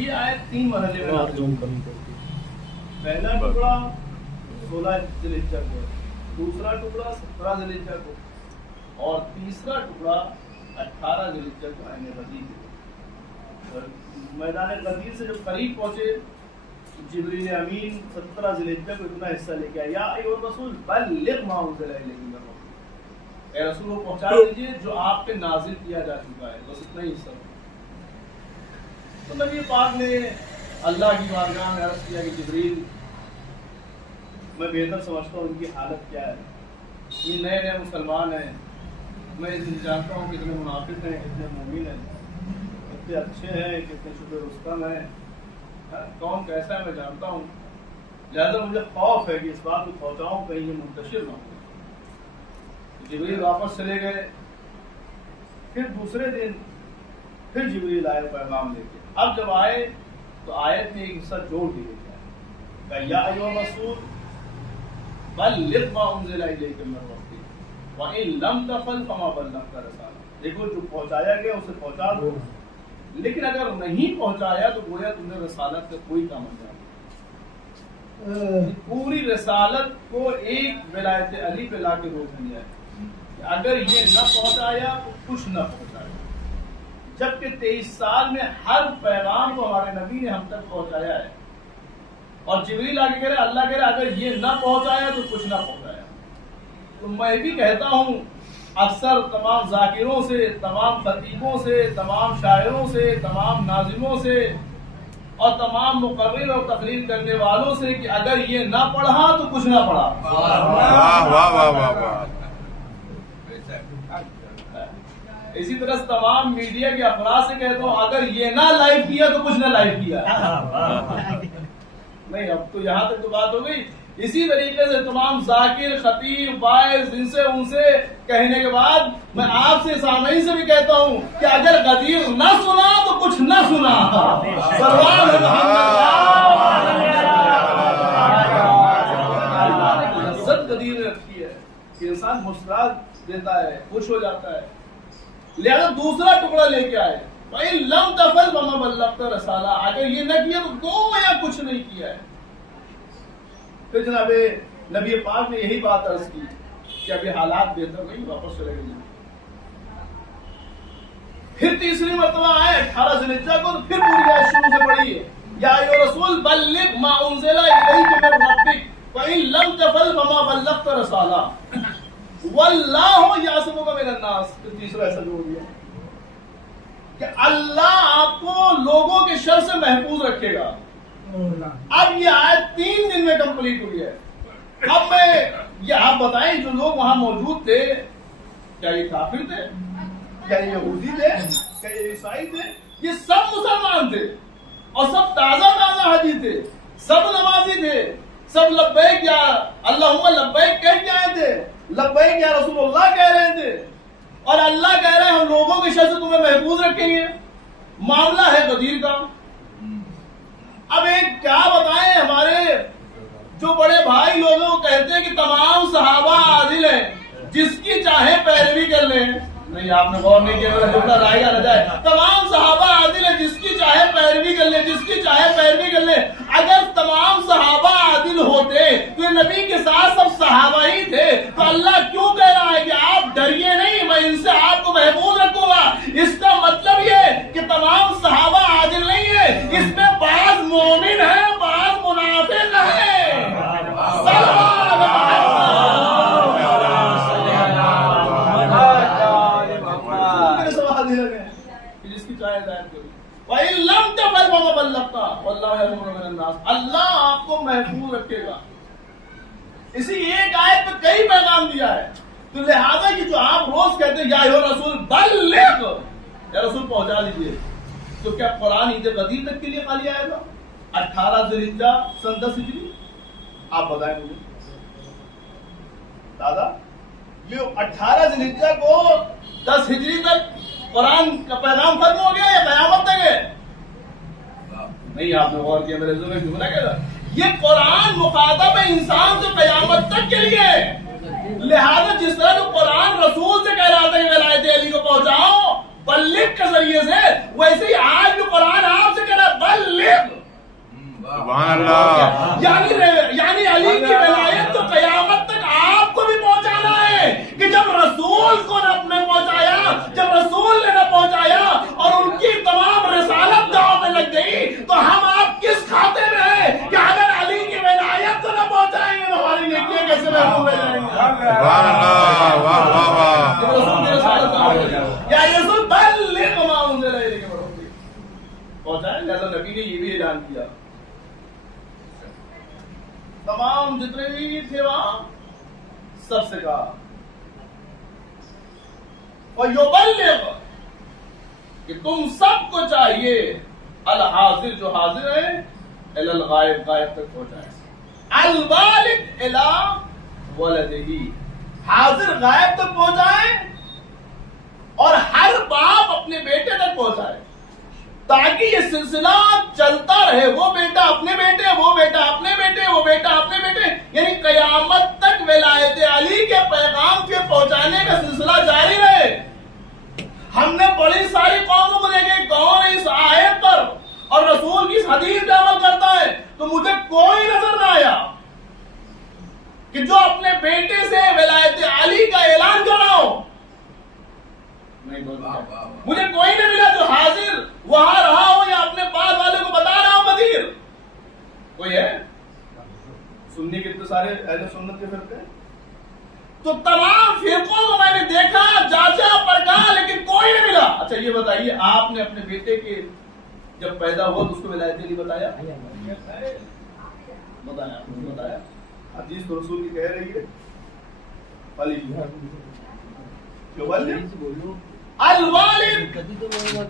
یہ آیت 3 مرحلے میں نازل ہوئی۔ پہلا ٹکڑا 16 ذی الحجہ کو، دوسرا ٹکڑا 17 ذی الحجہ کو، اور تیسرا ٹکڑا 18 ذی الحجہ کو عین غدیر کو۔ میدان غدیر سے جب قریب پہنچے جبریل امین 17 ذی الحجہ کو اتنا حصہ لے کے آیا، یا ایھا الرسول بلغ ما انزل الیک من ربک، اے رسول وہ پہنچا دیجیے جو آپ پہ نازل کیا جا چکا ہے، بس اتنا ہی حصہ۔ تو نبی پاک نے اللہ کی بارگاہ میں عرض کیا کہ جبریل میں بہتر سمجھتا ہوں ان کی حالت کیا ہے، یہ نئے نئے مسلمان ہیں، میں اس جانتا ہوں کتنے منافق ہیں، کتنے مومن ہیں، کتنے اچھے ہیں، کتنے شبہ رستم ہیں، کون کیسا ہے میں جانتا ہوں، لہذا مجھے خوف ہے کہ اس بات کو پہنچاؤں کہیں یہ منتشر نہ ہو۔ جبریل واپس چلے گئے، پھر دوسرے دن پھر جبریل آئے پیغام لے کے۔ اب جب آئے تو آیت میں ایک حصہ جوڑ دیا گیا، یا ایھا الرسول بلغ ما انزل الیک من ربک وان لم تفعل فما بلغت رسالۃ۔ دیکھو جو پہنچایا گیا اسے پہنچا دو، لیکن اگر نہیں پہنچایا تو گویا تم نے رسالت کا کوئی کام نہیں۔ پوری رسالت کو ایک ولایت علی پہ لا کے روک دیا ہے کہ اگر یہ نہ پہنچایا تو کچھ نہ پہنچایا، جبکہ 23 سال میں ہر پیغام کو ہمارے نبی نے ہم تک پہنچایا ہے، اور جبریل آگے کہہ رہے اللہ کہہ رہے اگر یہ نہ پہنچایا تو کچھ نہ پہنچایا۔ تو میں بھی کہتا ہوں اکثر تمام ذاکروں سے، تمام خطیبوں سے، تمام شاعروں سے، تمام ناظموں سے اور تمام مقرر اور تقریر کرنے والوں سے کہ اگر یہ نہ پڑھا تو کچھ نہ پڑھا۔ اسی طرح تمام میڈیا کے افراد سے کہتا ہوں اگر یہ نہ لائیو کیا تو کچھ نہ لائیو کیا۔ نہیں، اب تو یہاں تک تو بات ہو گئی۔ اسی طریقے سے تمام ذاکر، خطیب، واعظ، ان سے کہنے کے بعد میں آپ سے سامعین سے بھی کہتا ہوں کہ اگر غدیر نہ سنا تو کچھ نہ سنا۔ لذت غدیر نے رکھی ہے کہ انسان مسکراہٹ دیتا ہے، خوش ہو جاتا ہے، لہذا دوسرا ٹکڑا لے کے آئے، وَإِن لَمْ تَفْعَلْ فَمَا بَلَّغْتَ رِسَالَتَهُ، اگر یہ نہ کیا تو گویا کچھ نہیں کیا ہے۔ پھر جناب نبی پاک نے یہی بات عرض کی کہ ابھی حالات بہتر نہیں، واپس چلے گئے۔ پھر تیسری مرتبہ آئے 18 ذی الحجہ کو، تو پھر پوری آیت شروع سے پڑھی ہے، یا ایھا الرسول بلغ ما انزل الیک من ربک وَإِن لَمْ تَفْعَلْ فَمَا بَلَّغْتَ رِسَالَتَهُ وَاللَّهُ يَعْصِمُكَ مِنَ النَّاسِ۔ پھر تیسرا ایسا جوڑ دیا کہ اللہ آپ کو لوگوں کے شر سے محفوظ رکھے گا۔ اب یہ آیت 3 دن میں کمپلیٹ ہوئی ہے۔ اب میں یہ آپ بتائیں جو لوگ وہاں موجود تھے، کیا یہ کافر تھے، کیا یہ یہودی تھے، کیا یہ عیسائی تھے؟ یہ سب مسلمان تھے اور سب تازہ حاجی تھے، سب نمازی تھے، سب لبیک یا اللہم لبیک کہہ کے آئے تھے، لبیک یا رسول اللہ کہہ رہے تھے، اور اللہ کہہ رہے ہیں ہم لوگوں کے شر سے تمہیں محفوظ رکھیں گے۔ معاملہ ہے غدیر کا۔ اب ایک کیا بتائیں، ہمارے جو بڑے بھائی لوگوں کہتے ہیں کہ تمام صحابہ عادل ہیں، جس کی چاہے پیروی کر لیں۔ نہیں، آپ نے غور نہیں کیا، میرا جملہ رائے گا نہ جائے۔ تمام صحابہ عادل ہیں، جس کی چاہے پیروی کر لیں، جس کی چاہے پیروی کر لیں۔ اگر تمام صحابہ عادل ہوتے تو یہ نبی کے ساتھ سب صحابہ ہی تھے، تو اللہ کیوں کہہ رہا ہے کہ آپ ڈریے نہیں، میں ان سے آپ کو محفوظ رکھوں گا؟ اس کا مطلب یہ کہ تمام صحابہ عادل نہیں ہے، اس میں بعض مومن ہیں، بعض منافق ہیں۔ جس کی چاہے ہدایت کرے، وَإِن لَمْ تَفْعَلْ فَمَا بَلَّغْتَ وَاللَّهُ يَعْصِمُكَ مِنَ النَّاسِ، اللہ آپ کو محفوظ رکھے گا۔ اسی ایک آیت میں کئی پیغام دیا ہے، تو لہذا کہ جو آپ روز کہتے ہیں یا ایھا الرسول بلغ، یا رسول پہنچا دیجیے، تو کیا قرآن عید غدیر تک کے لیے خالی آیا تھا؟ 18 ذی الحجہ سن 10 ہجری؟ آپ بتائیں مجھے دادا، یہ 18 ذی الحجہ کو 10 ہجری تک قرآن کا پیغام ختم ہو گیا یا قیامت تک ہے؟ نہیں، آپ نے غور کیا، میرے ذہن میں جملہ کہہ رہا یہ قرآن مخاطب ہے انسان سے قیامت تک کے لیے۔ لہذا جس طرح جو قرآن رسول سے کہہ رہا تھا کہ ولایت علی کو پہنچاؤ بلغ کے ذریعے سے، ویسے ہی آج جو قرآن آپ سے کہہ رہا ہے بلغ پہنچائیں. لہذا نبی نے یہ بھی اعلان کیا. تمام جتنے بھی تھے وہاں سب سے کہا وَيُبَلِّغْ کہ تم سب کو چاہیے الحاضر جو حاضر ہے الی الغائب غائب تک پہنچائیں. الوالد الی ولدہ حاضر غائب تک پہنچائیں اور ہر باپ اپنے بیٹے تک پہنچائے تاکہ یہ سلسلہ چلتا رہے. وہ بیٹا اپنے بیٹے, وہ بیٹا اپنے بیٹے, وہ بیٹا اپنے بیٹے, یعنی قیامت تک ولایت علی کے پیغام کے پہنچانے کا سلسلہ جاری رہے. ہم نے بڑی ساری قوموں کو دیکھے کون اس آیت پر اور رسول کی اس حدیث پہ عمل کرتا ہے, تو مجھے کوئی نظر نہ آیا کہ جو اپنے بیٹے سے ولایت علی کا اعلان کر رہا ہو. مجھے کوئی نہیں ملا جو حاضر وہاں رہا ہو یا اپنے بعد والے کو بتا رہا ہو مدیر. کوئی ہے؟ سنی کتنے سارے اہل سنت کے فرقے ہیں, تو تمام فرقوں کو میں نے دیکھا جانچا پرکھا لیکن کوئی نہیں ملا. اچھا یہ بتائیے آپ نے اپنے بیٹے کے جب پیدا ہوا تو اس کو ولایت علی بتایا؟ بتایا. حدیث تو رسول کی کہہ رہی ہے الوالد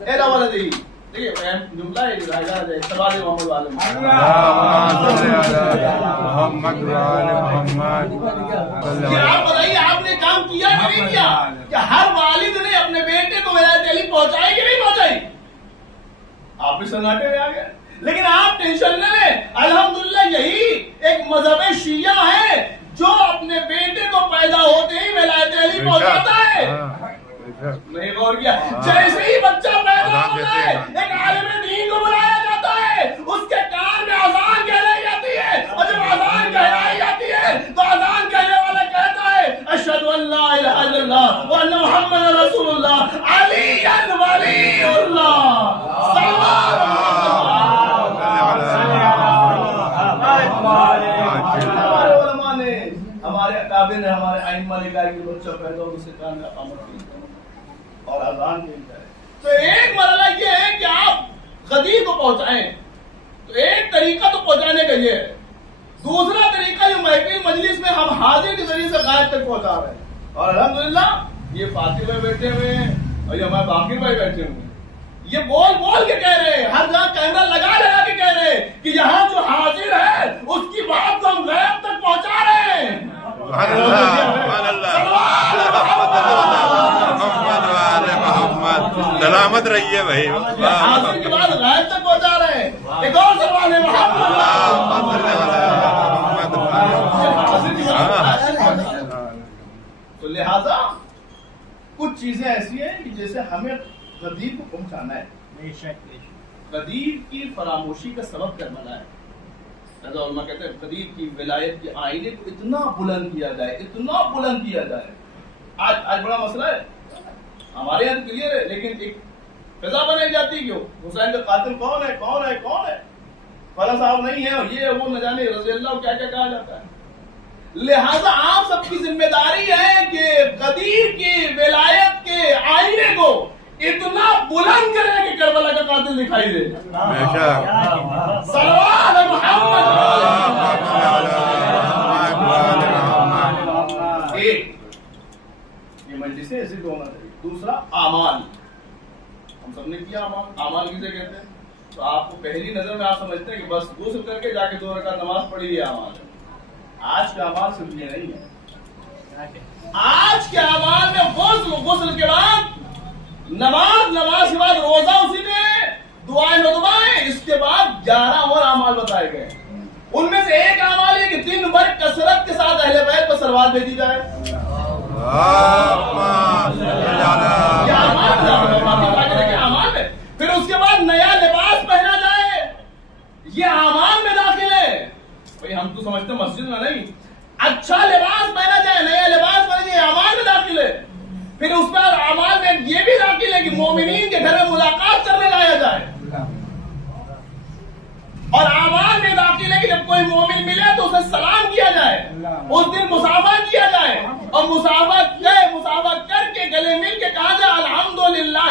اے ولدہ. دیکھیے جملہ ہے سوال محمد والے محمد آپ بتائیے آپ نے کام کیا کہ نہیں کیا کہ ہر والد نے اپنے بیٹے کو ولایت علی پہنچائی کہ نہیں پہنچائی؟ آپ بھی سناٹے میں آ گئے. لیکن آپ ٹینشن نہ لیں, الحمدللہ یہی ایک مذہب شیعہ ہے جو اپنے بیٹے کو پیدا ہوتے ہی ولایت علی پہنچاتا ہے. نہیں غور کیا؟ جیسے ہی بچہ پیدا ہوتا ہے ایک عالم دین کو بلایا جاتا ہے, اس کے کان میں اذان کہلائی جاتی ہے, اور جب اذان کہلائی جاتی ہے تو اذان کہنے والا کہتا ہے اشہد ان لا الہ الا اللہ وان محمد رسول اللہ علی ولی اللہ. ہمارے علماء نے, ہمارے اکابر نے, ہمارے ائمہ نے کہا کہ بچہ پیدا ہو اسے کان میں اقامت کی اور اذان کہتا ہے. تو ایک مرحلہ یہ ہے کہ آپ غدیر کو پہنچائیں, تو ایک طریقہ تو پہنچانے کا یہ ہے. دوسرا طریقہ جو محفل مجلس میں ہم حاضر کے ذریعے سے غائب تک پہنچا رہے ہیں. اور الحمدللہ یہ فاتح بھائی بیٹھے ہوئے ہیں اور یہ ہمارے باقی بھائی بیٹھے ہوئے ہیں, یہ بول بول کے کہہ رہے ہیں, ہر جگہ کیمرہ لگا لگا کے کہہ رہے ہیں کہ یہاں جو حاضر ہے اس کی بات کو ہم غیب تک پہنچا رہے ہیں. سلامت رہیے بھائی. حاضر کی بات غیب تک پہنچا رہے ہیں. ایک اور سوال ہے تو لہذا کچھ چیزیں ایسی ہیں کہ جیسے ہمیں غدیر کو پہنچانا ہے, غدیر کی فراموشی کا سبب کرنا ہے. لہذا علماء کہتے ہیں غدیر کی ولایت کے آئینے کو اتنا بلند کیا جائے, اتنا بلند کیا جائے. آج بڑا مسئلہ ہے ہمارے یہاں کلیئر ہے, لیکن ایک فضا بنائی جاتی ہے کہ حسین کا قاتل کون ہے, کون ہے, کون ہے, فلاں صاحب نہیں ہے, اور یہ وہ نہ جانے رضی اللہ کیا کیا کہا جاتا ہے. لہذا آپ سب کی ذمہ داری ہے کہ غدیر کی ولایت کے آئینے کو اتنا بلند کرے کہ کربلا کا قاتل دکھائی دے. صلوات محمد. ایک یہ مجلس ایسے بھی ہونا چاہیے. دوسرا اعمال, ہم سب نے کیا اعمال. اعمال کسے کہتے ہیں؟ تو آپ کو پہلی نظر میں آپ سمجھتے ہیں کہ بس غسل کر کے جا کے 2 رکعت نماز پڑھی یہ اعمال ہے. آج کے اعمال صرف یہ نہیں ہے. آج کے اعمال میں غسل کے بعد نماز کے بعد روزہ, اسی میں دعائیں ندبائیں, اس کے بعد 11 اور اعمال بتائے گئے. ان میں سے ایک اعمال ہے کہ دن بھر کثرت کے ساتھ اہل بیت پر صلوات بھیجی جائے. پھر اس کے بعد نیا لباس پہنا جائے, یہ اعمال میں داخل ہے. بھئی ہم تو سمجھتے مسجد میں نہیں, اچھا لباس پہنا جائے, نیا لباس پہنا جائے, اعمال میں داخل ہے. پھر اس پر اعمال میں یہ بھی داخل ہے کہ مومنین کے گھر میں ملاقات کرنے لایا جائے. اور اعمال میں داخل ہے کہ جب کوئی مومن ملے تو اسے سلام کیا جائے, اس دن مصافحہ کیا جائے, اور مصافحہ کر کے گلے مل کے کہا جائے الحمدللہ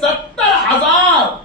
70,000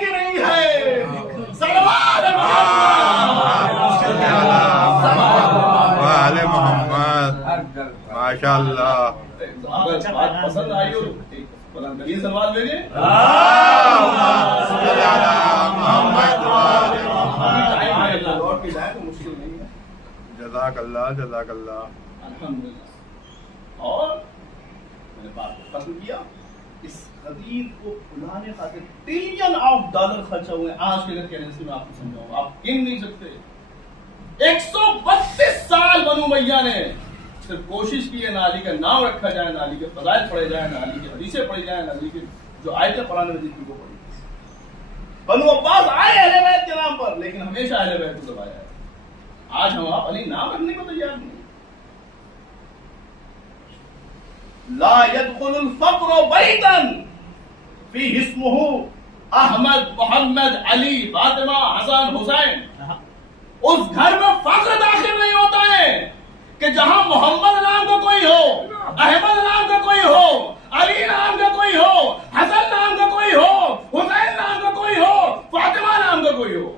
کہ نہیں ہے؟ صلوات وآل محمد ماشاء اللہ. بات پسند آئی ہو بلندین سلوات بھیجے. لوٹ کے جائے تو مشکل نہیں ہے. جزاک اللہ جزاک اللہ. الحمدللہ. اور میں نے بات کو ختم کیا. اس خدیر کو بلانے خاطر $1 ٹریلین خرچہ ہوئے. آج کے کرنسی میں آپ کو سمجھاؤں آپ گن نہیں سکتے. 132 سال بنو امیہ نے صرف کوشش کی ہے نالی کا نام رکھا جائے, نالی کے فضائل پڑھے جائیں, نالی کی حدیثیں پڑھی جائیں, نالی کی جو آیتیں قرآن مجید کی وہ پڑھی. بنو عباس آئے اہل بیت کے نام پر, لیکن ہمیشہ اہل بیت کو دبایا ہے. آج ہم آپ علی نام رکھنے کو تیار نہیں. لا يدخل الفقر بیتا فی اسمہ احمد محمد علی فاطمہ حسن حسین. اس گھر میں فخر داخل نہیں ہوتا ہے کہ جہاں محمد نام کا کوئی ہو, احمد نام کا کوئی ہو, علی نام کا کوئی ہو, حسن نام کا کوئی ہو, حسین نام کا کوئی ہو, فاطمہ نام کا کوئی ہو.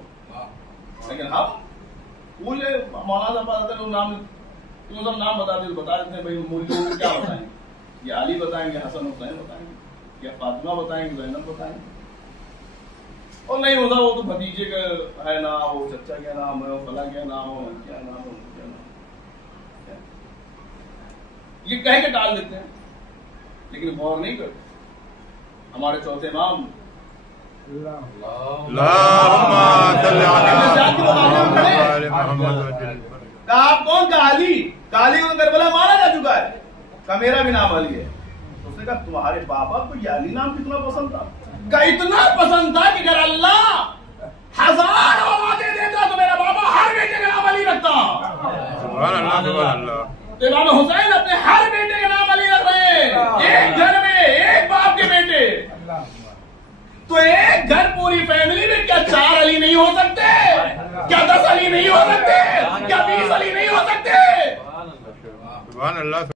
لیکن ہم پورے مولانا صاحب نام سب نام بتا دیتے ہیں. بھائی مولوی کو کیا بتائیں, یہ علی بتائیں گے, حسن حسین بتائیں گے, یا فاطمہ بتائیں گے, زینب بتائیں گے. اور نہیں ہوتا وہ تو بھتیجے کا ہے نا, وہ چچا کیا نام ہے, وہ فلاں کیا نام ہو, کیا نام ہو, کیا نام, یہ کہہ کے ڈال دیتے ہیں لیکن غور نہیں کرتے. ہمارے چوتھے امام آپ کون کا علی, علی کو کربلا مارا جا چکا ہے, کا میرا بھی نام علی ہے. اس نے کہا تمہارے بابا کو یہ علی نام کتنا پسند تھا, کا اتنا پسند تھا کہ اگر اللہ 1000 اولادیں دیتا تو میرا بابا ہر بیٹے کا نام علی رکھتا. سبحان اللہ سبحان اللہ. تو امام حسین اپنے ہر بیٹے کا نام علی رکھ رہے ہیں. ایک گھر میں ایک باپ کے بیٹے, تو ایک گھر پوری فیملی میں کیا 4 علی نہیں ہو سکتے, کیا 10 علی نہیں ہو سکتے, کیا 20 علی نہیں ہو سکتے؟ سبحان اللہ.